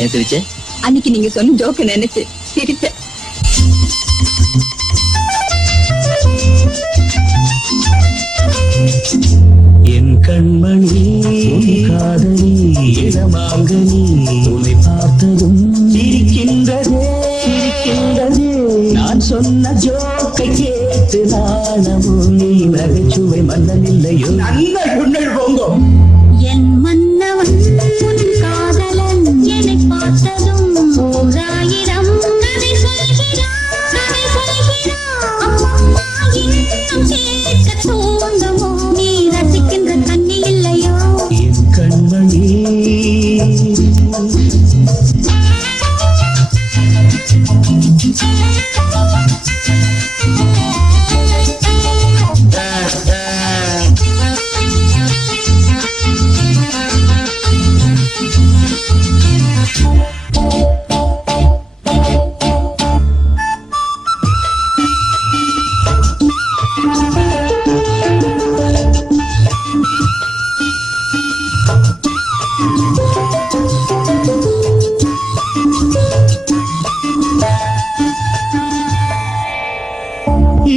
ஏன் சிரிச்ச? அன்னைக்கு நீங்க சொன்ன ஜோக்க நினைச்சு சிரிச்ச. என் கண்மணி காதலி இடமாங்கனி உன்னை பார்த்ததும் சிரிக்கின்றதே சிரிக்கின்றதே. நான் சொன்ன ஜோக்கை கேட்டு நாணமும் நீ நகைச்சுவை மன்னனில்லையோ. நல்ல குண்டல் போங்கோ. என் மன்னவன் உன் காதலன் என்னை பார்த்ததும் ஓராயிரம் கதை சொல்கிறான் கதை சொல்கிறான். அம்மம்மா இன்னும் கேட்க தூண்டுமோ நீ ரசிக்கின்ற கண்ணி இல்லையோ. என் கண்மணி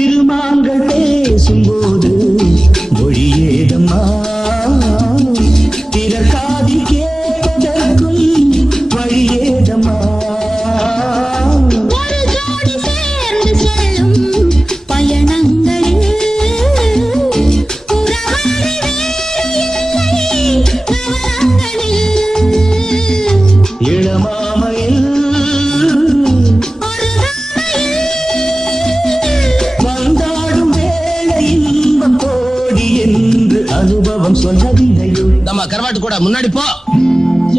இருமாங்கள் பேசும்போது மொழியேதம்மா திறக்காதி கேட்பதற்கும் வழியேதம்மா. ஒரு ஜோடி சேர்ந்து செல்லும் பயணங்களில் உறவாடி வேறு இல்லை கவனங்களில். இளமாமையில் ஒரு ராமையில் வந்தாடும் வேளை இன்பம் கோடி என்று அனுபவம் சொன்னதில்லையோ. நம்ம கரவாட்டு கூட முன்னாடி போ.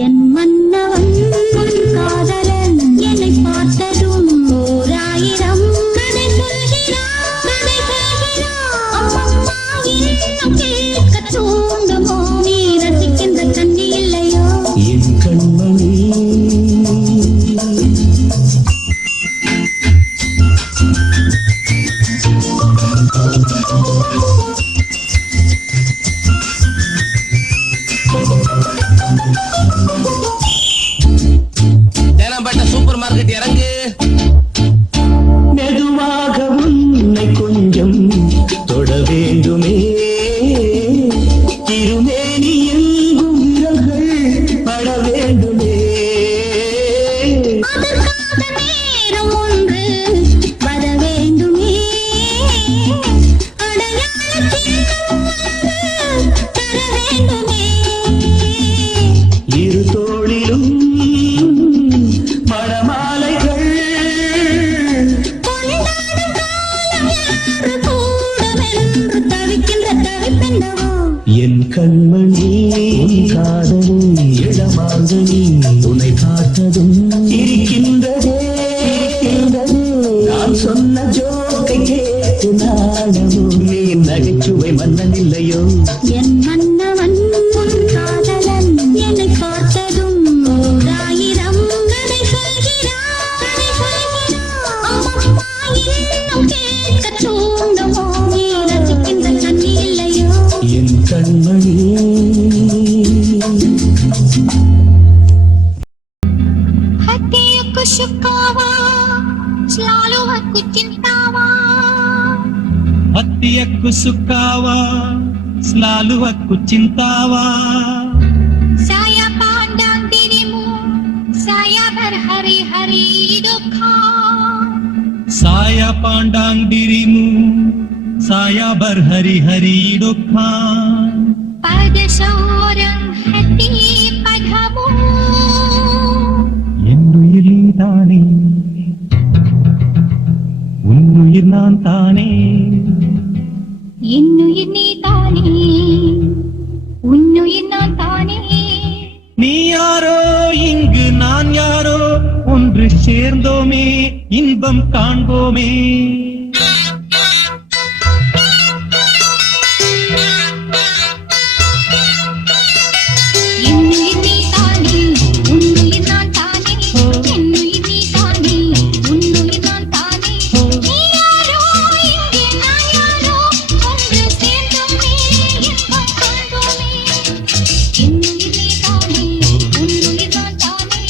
என் மன்னவன் உன் காதலன் என்னை பார்த்ததும் ஓராயிரம் கதை சொல்கிறான் கதை சொல்கிறான். அம்மம்மா இன்னும் கேட்க தூண்டுமோ நீ ரசிக்கின்ற கண்ணி இல்லையோ. என் கண்மணி தேனாம்பேட்டை சூப்பர் மார்க்கெட் இறங்கு. மெதுவாக உன்னை கொஞ்சம் தொட வேண்டுமே. திருமேனி எங்கும் விரல்கள் பட வேண்டுமே. அதற்காக நேரம் ஒன்று வர வேண்டுமே. அடையாள சின்னம் ஒன்று தர வேண்டுமே. இரு தோளிலும் மணமாலைகள் கொண்டாடும் காலம் யாரு கூடமென்று தவிக்கின்ற தவிப்பென்னவோ. என் கண்மணி உன் காதலி இடமாங்கனி உன்னை பார்த்ததும் இருக்கின்றதே இருக்கின்றதே. நான் சொன்ன ஜோக்கை கேட்டு நாணமும் நீ நகைச்சுவை மன்னனில்லையோ. என் மன்னவன் உன் காதலன் என்னை பார்த்ததும் ஓராயிரம் கதை சொல்கிறான் கதை சொல்கிறான். அம்மம்மா இன்னும் கேட்க தூண்டுமோ நீ ரசிக்கின்ற கண்ணி இல்லையோ. என் கண்மணி Hati aku sukawa, selalu aku cintawa. Hati aku sukawa, selalu aku cintawa. Saya pandang dirimu, saya berhari-hari duka. Saya pandang dirimu, saya berhari-hari duka. Pada seorang hati padamu. என்னுயிர் நீதானே, உன்னுயிர் நான் தானே. என்னுயிர் நீதானே, உன்னுயிர் நான் தானே. நீ யாரோ இங்கு நான் யாரோ, ஒன்று சேர்ந்தோமே இன்பம் காண்போமே. என்னுயிர் நீதானே, உன்னுயிர் நான் தானே. என்னுயிர் நீதானே, உன்னுயிர் நான் தானே. நீ யாரோ இங்கு நான் யாரோ, ஒன்று சேர்ந்தோமே இன்பம் காண்போமே. என்னுயிர் நீதானே, உன்னுயிர் நான் தானே.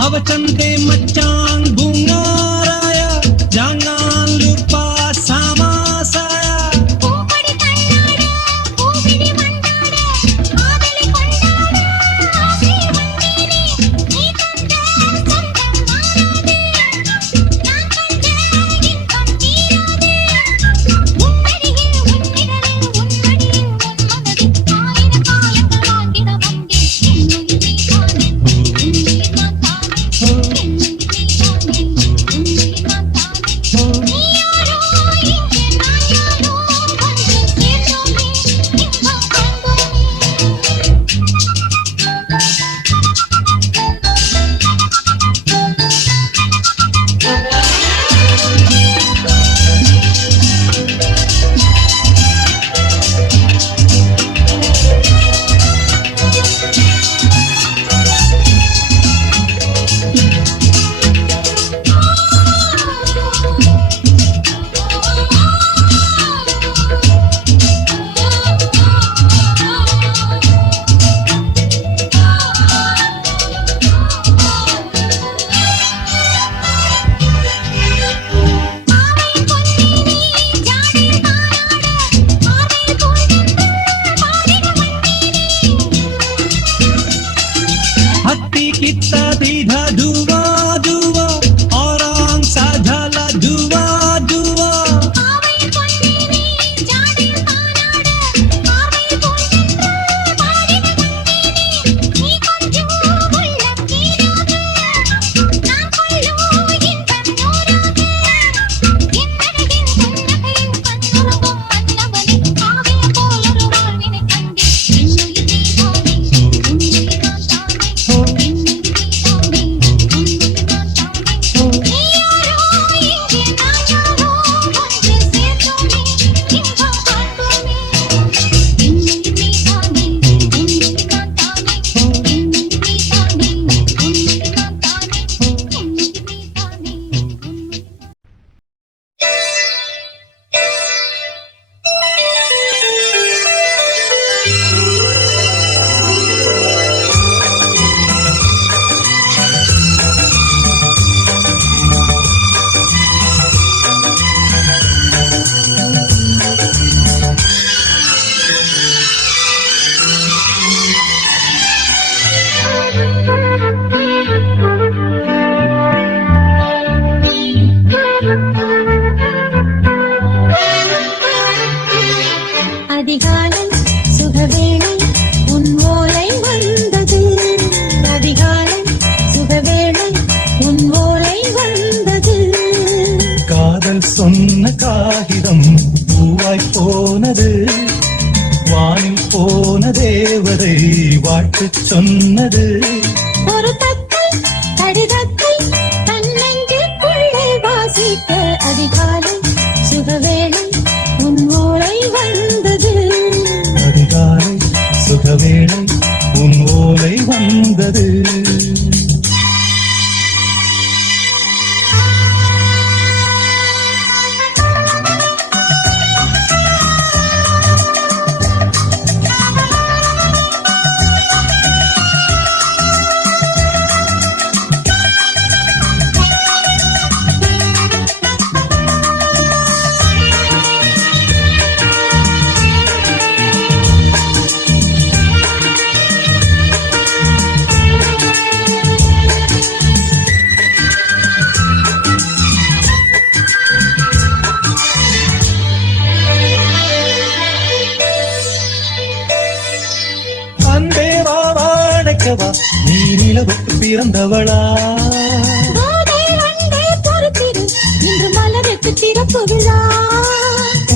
அவச்சந்தே மச்சான் bungaraya jangan lupa sama saya பூப்படி தள்ளாட பூவிழி வண்டாட ஆதலை கொண்டாட ஆசை வந்தேனே நீ தந்த சொந்தம் மாறாதே நான் கண்ட இன்பம் தீராதே உன்னடியில் உன்னிடலில் உன்னடியில் உன் மனதில் ஆயிரம் காலங்கள் வாழ்ந்திட வந்தேன் என்னுயிர் நீதானே உன்னுயிர் நான் தானே என்னுயிர் நீதானே உன்னுயிர் நான் தானே நீ யாரோ இங்கே நான் யாரோ வந்து சேர்ந்தோமே இன்பம் காண்போமே ஆவையின் பொன்னேனி ஜாடையில் தானாட ஆவையில் போய்வென்று பாடிட வந்தேனே hati kita tidak dua-dua orang sajalah dua-dua ஆவையின் பொன்னேனி ஜாடையில் தானாட ஆவையில் போய்வென்று பாடிட வந்தேனே நீ கொஞ்சம் உள்ளம் தீராக நான் கொள்ளும் இன்பம் நூறாக என்னழகின் புன்னகையில் கண்ணுறங்கும் மன்னவனே ஆவிய போலொரு வாழ்வினை கண்டேன் என்னுயிர் நீதானே உன்னுயிர் நான் தானே என்னுயிர் நீதானே உன்னுயிர் நான் தானே நீ யாரோ இங்கே நான் யாரோ ஒன்று சேர்ந்தோமே இன்பம் காண்போமே என்னுயிர் நீதானே உன்னுயிர் நான் தானே என்னுயிர் நீதானே உன்னுயிர் நான் தானே என்னுயிர் நீதானே உன்னுயிர் அதிகாலை சுகவேளை உன் ஓலை வந்தது அதிகாலை சுகவேளை உன் ஓலை வந்தது காதல் சொன்ன காகிதம் பூவாய் போனது வானில் போன தேவதை வாழ்த்து சொன்னது ஒரு தத்தை கடிதத்தை தன்னெஞ்சிற்குள்ளே வாசிக்க அதிகாலை சுகவேளை உன் ஓலை வந்தது அதிகாலை சுகவேளை உன் ஓலை வந்தது அன்பே வா வாழைக்கவா நீ நிலவுக்கு பிறந்தவளா கோதை வந்தே பொறுத்திரு இன்று மலருக்கு திறப்பு விழா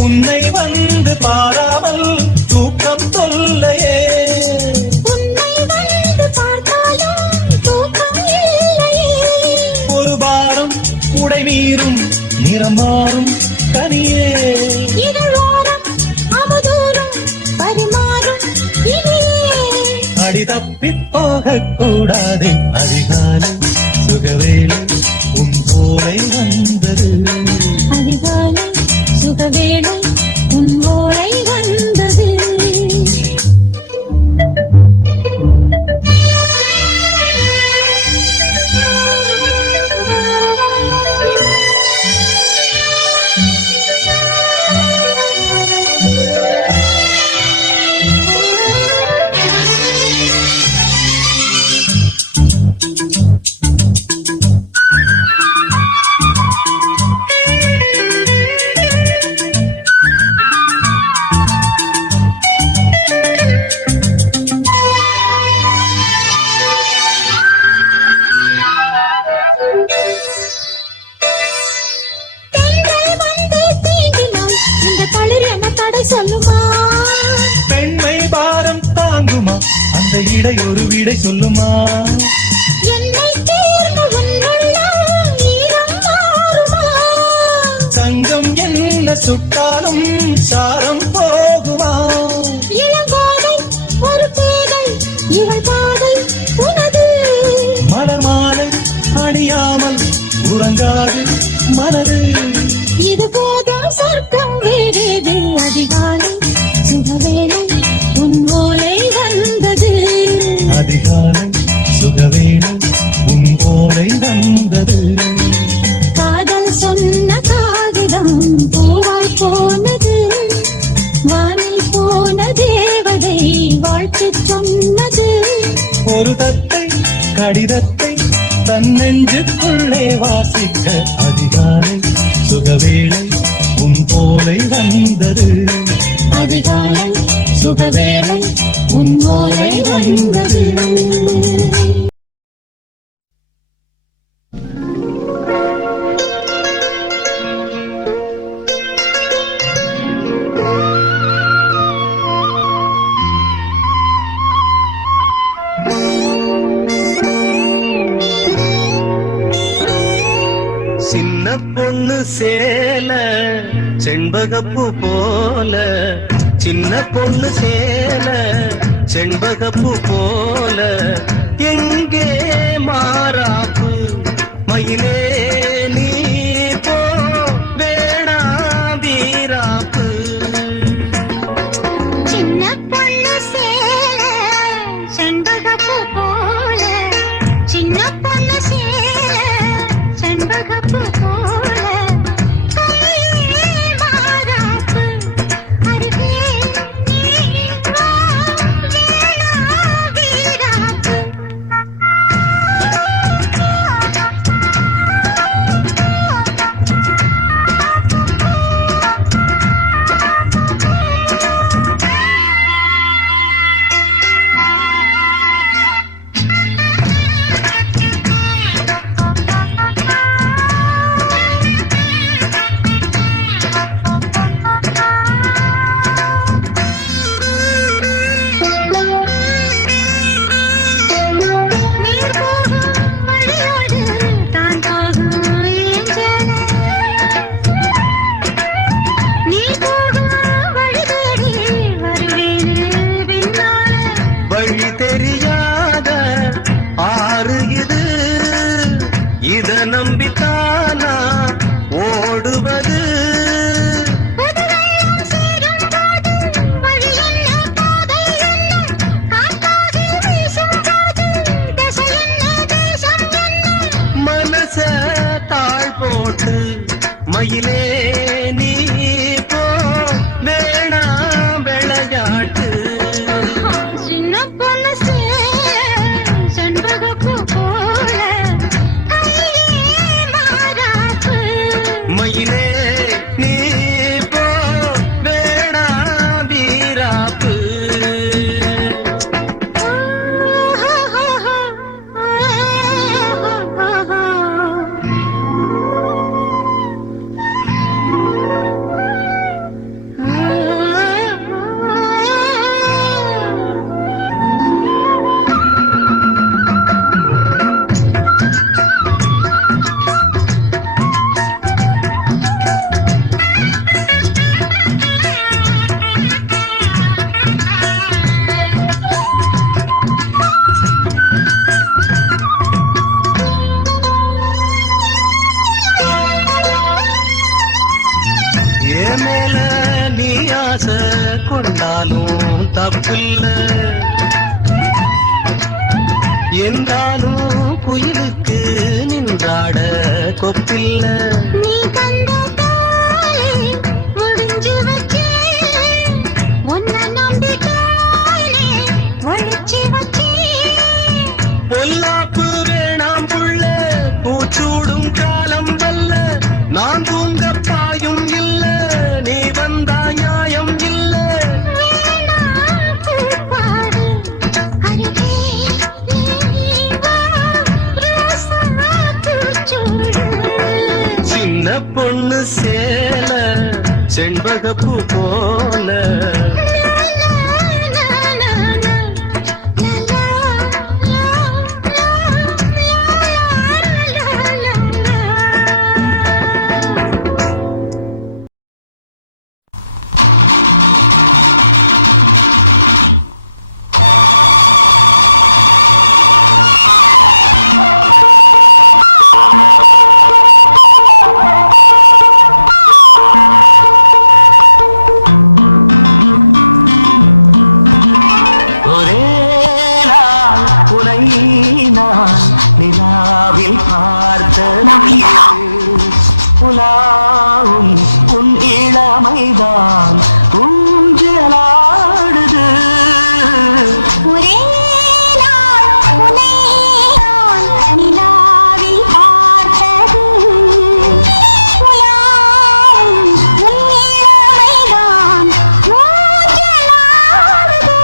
உன்னை வந்து பாராமல் தூக்கம் தொல்லையே உன்னை வந்து பார்த்தாலும் தூக்கம் இல்லையே ஒரு வாரம் உடை மீறும் நிறம் மாறும் கனியே இதழோரம் அமுதூரும் பரிமாறும் இனியே அடி தப்பிப் போகக் கூடாதே அதிகாலை சுகவேளை உன் போலை வந்தது அதிகாலை சுகவேளை உன் ஓலை வந்தது ஒரு விடை சொல்லுமா? என்னை தேர்ந்த உன்னுள்ளம் ஈரம் மாறுமா? சங்கம் என்ன சுட்டாலும் சாரம் போகுமா? இளங்கோதை ஒரு பேதை இவள் பாதை உனது. மலர் மாலை அணியாமல் உறங்காது மனது. இது போதும் சொர்க்கம் வேறேது. அதிகாலை சுகவேளை உன் ஓலை வந்தது. அதிகாலை சுகவேளை உன் போலை வந்தது. காதல் சொன்ன காகிதம் பூவாய் போனது. வானில் போன தேவதை வாழ்த்து சொன்னது. ஒரு தத்தை கடிதத்தை தன் நெஞ்சுக்குள்ளே வாசிக்க அதிகாலை சுகவேளை உன் போலை வந்தது. அதிகாலை சுகவேளை உன் ஓலை வந்தது. சின்ன பொண்ணு சேல செண்பகப்பூ போல, சின்ன பொண்ணு சேல செண்பகப்பூ போல, எங்கே மாறாப்பு மயிலே நீ போ வேணா வீராப்பு. சின்ன பொண்ணு சேல செண்பகப்பூ போல, சின்ன பொண்ணு சேல செண்பகப்பூ போல, கையே மாறாப்பு அருகே நீ வா வேணா வீராப்பு. நீர் போகும் வழியோடு தான் போகும் ஏஞ்சலே, நீ போகும் வழி தேடி வருவேனே பின்னாலே. வழி தெரியாத ஆறு இது, இத நம்பித்தானா ஓடுவது. புதுவெள்ளம் சேரும் போது வழி என்ன பாதை என்ன, காற்றாகி வீசும் போது திசை என்ன தேசம் என்ன. மனச தாழ் போட்டு மயிலே நீ போ வேணா விளையாட்டு. சின்ன பொண்ணு சேல செண்பகப்பூ போல, கையே மாறாப்பு. மயிலே நீ போ வேணா வீராப்பு. என் மேல நீ ஆசை கொண்டாலும் தப்பில்ல, என்றாலும் குயிலுக்கு நின்றாட கொப்பில்ல. நீ தந்த தாலி முடிஞ்சு வச்சேன், உன்னை நம்பித்தானே ஒழிச்சு வச்சேன். பொல்லாப்பு வேணாம் புள்ள, பூச்சூடும் காலம் வல்ல, நான் தூங்க பாயும் இல்ல, நீ வந்தா நியாயம் இல்ல. வேணா பூப்பாடு அருகே நீ வா ரோசா பூச்சூடு. சின்ன பொண்ணு சேல செண்பகப்பூ போல, லா, லா, லா, லா, லா, லா, நிலாவில் பார்த்தது உலாவும் உன் இளமைதான் ஊஞ்சலாடுது. ஒரே நாள் உன்னை நான் நிலாவில் பார்த்தது உலாவும் உன் இளமைதான் ஊஞ்சலாடுது.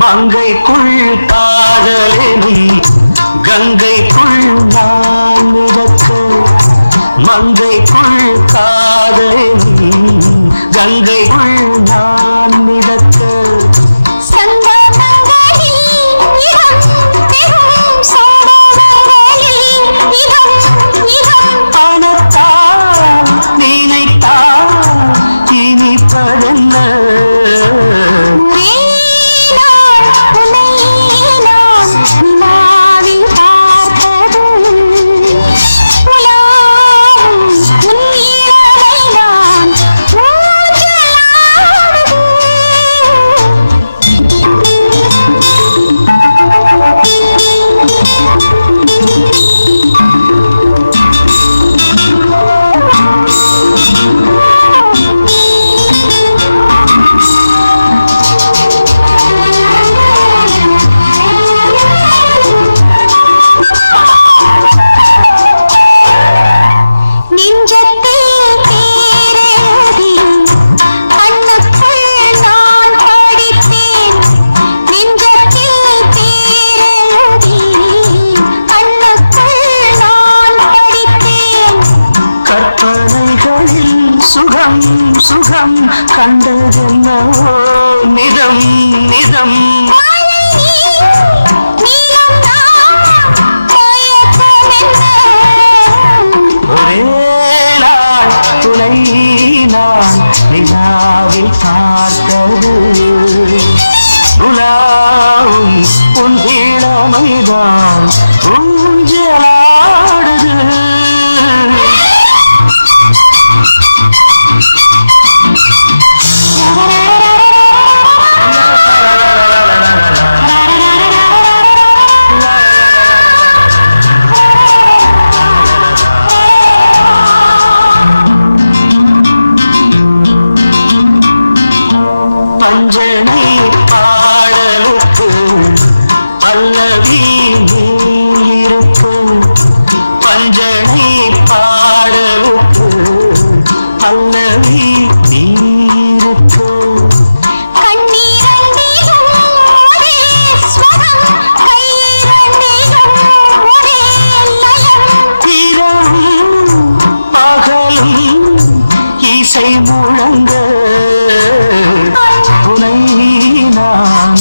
மங்கைக்குள் காதலினும் கங்கைக்குள் நான் மிதக்க, மங்கைக்குள் காதலினும் கங்கைக்குள் நான் மிதக்க. பணத்தால் நினைத்தால் இனிப்பதென்ன சுகம் சுகம் கண்டதென்னவோ நிதம் நிதம். ஒரே நாள் துணை நான் நிலாவில் பார்த்தது உலாவும் உன் இளமைதான் ஊஞ்சலாடுது. பஞ்சனை பாடலுக்கு பல்லவி நீ இருக்கு, பஞ்சனை பாடலுக்கு பல்லவி நீ இருக்கு. இரவும் பகலும் இசை முழங்க உனை நான்